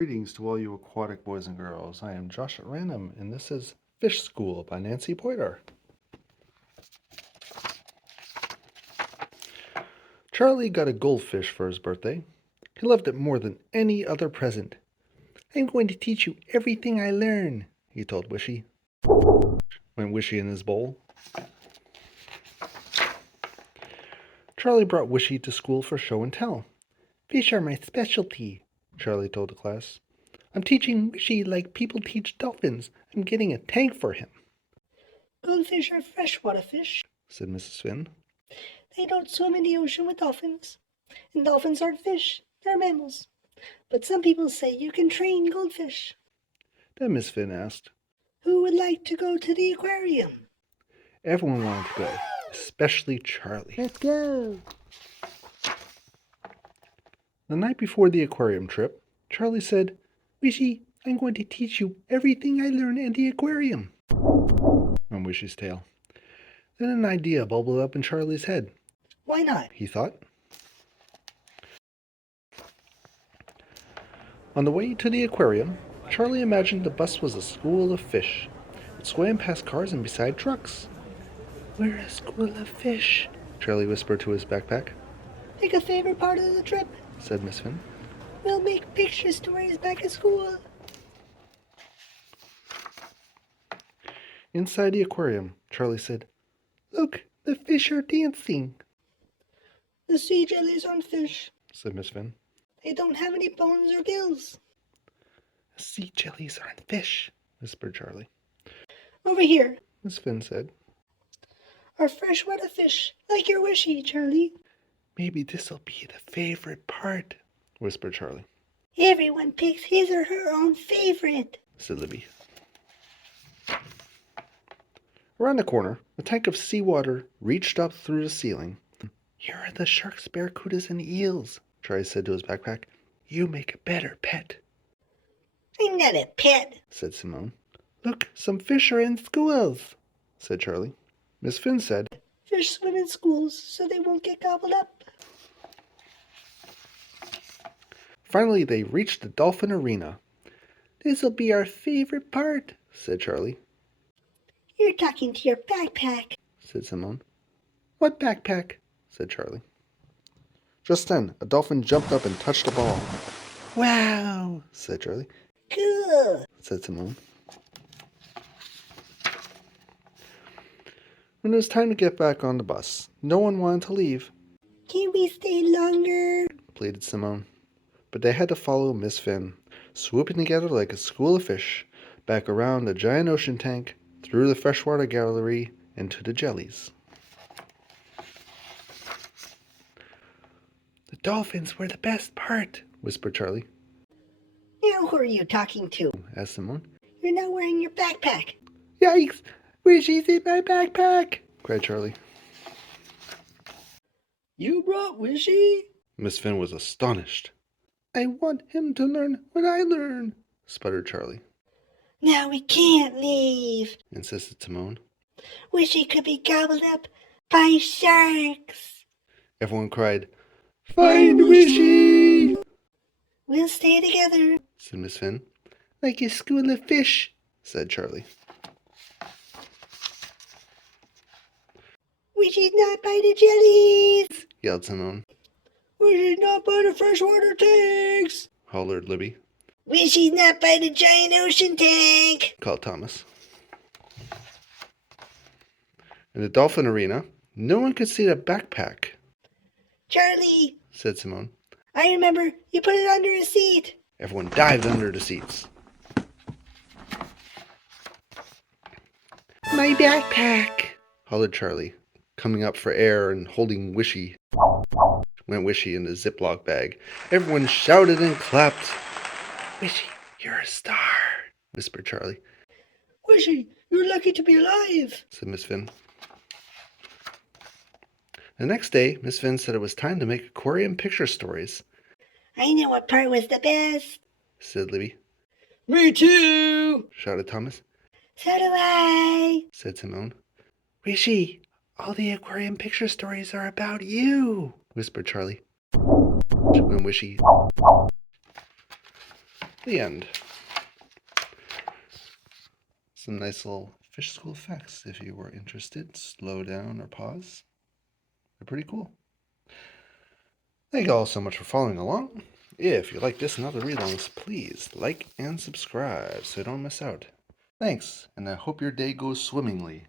Greetings to all you aquatic boys and girls. I am Josh at Random, and this is Fish School by Nancy Poydar. Charlie got a goldfish for his birthday. He loved it more than any other present. "I'm going to teach you everything I learn," he told Wishy. Went Wishy in his bowl. Charlie brought Wishy to school for show and tell. "Fish are my specialty," Charlie told the class. "I'm teaching Wishy like people teach dolphins. I'm getting a tank for him." "Goldfish are freshwater fish," said Mrs. Finn. "They don't swim in the ocean with dolphins. And dolphins aren't fish, they're mammals. But some people say you can train goldfish." Then Miss Finn asked, "Who would like to go to the aquarium?" Everyone wanted to go, especially Charlie. "Let's go." The night before the aquarium trip, Charlie said, "Wishy, I'm going to teach you everything I learned in the aquarium," on Wishy's tail. Then an idea bubbled up in Charlie's head. "Why not?" he thought. On the way to the aquarium, Charlie imagined the bus was a school of fish. It swam past cars and beside trucks. "We're a school of fish," Charlie whispered to his backpack. "Pick a favorite part of the trip. Said Miss Finn. We'll make picture stories back at school." Inside the aquarium, Charlie said, "Look, the fish are dancing," "The sea jellies aren't fish. said Miss Finn. They don't have any bones or gills." "Sea jellies aren't fish," whispered Charlie. "Over here Miss Finn said, are freshwater fish, like your Wishy, Charlie." "Maybe this'll be the favorite part," whispered Charlie. "Everyone picks his or her own favorite," said Libby. Around the corner, a tank of seawater reached up through the ceiling. "Here are the sharks, barracudas, and eels," Charlie said to his backpack. "You make a better pet," "I'm not a pet," said Simone. "Look, some fish are in schools," said Charlie. Miss Finn said, "Fish swim in schools so they won't get gobbled up." Finally, they reached the dolphin arena. "This'll be our favorite part," said Charlie. "You're talking to your backpack," said Simone. "What backpack?" said Charlie. Just then, a dolphin jumped up and touched the ball. "Wow," said Charlie. "Cool," said Simone. When it was time to get back on the bus, no one wanted to leave, "Can we stay longer?" pleaded Simone. But they had to follow Miss Finn, swooping together like a school of fish, back around the giant ocean tank, through the freshwater gallery, into the jellies. "The dolphins were the best part," whispered Charlie. "Now who are you talking to?" asked Simone. "You're not wearing your backpack." "Yikes! Wishy's in my backpack!" cried Charlie. "You brought Wishy?" Miss Finn was astonished. "I want him to learn what I learn," sputtered Charlie. "Now we can't leave. Insisted Simone. Wishy could be gobbled up by sharks." Everyone cried, "Find Wishy!" "We'll stay together." said Miss Finn. "Like a school of fish," said Charlie. "Wishy's not by the jellies." Yelled Simone. "Wishy's not by the freshwater tanks." Hollered Libby. "Wishy's not by the giant ocean tank." Called Thomas. In the dolphin arena, no one could see the backpack, "Charlie," said Simone. "I remember you put it under a seat." Everyone dived under the seats. "My backpack!" hollered Charlie, coming up for air and holding Wishy. Went Wishy in the Ziploc bag. Everyone shouted and clapped. "Wishy, you're a star," whispered Charlie. "Wishy, you're lucky to be alive," said Miss Finn. The next day, Miss Finn said it was time to make aquarium picture stories. "I know what part was the best," said Libby. "Me too," shouted Thomas. "So do I," said Simone. "Wishy, all the aquarium picture stories are about you," whispered Charlie. When Wishy The end. Some nice little fish school facts if you were interested. Slow down or pause. They're pretty cool. Thank you all so much for following along. If you like this and other read-alongs, please like and subscribe so you don't miss out. Thanks, and I hope your day goes swimmingly.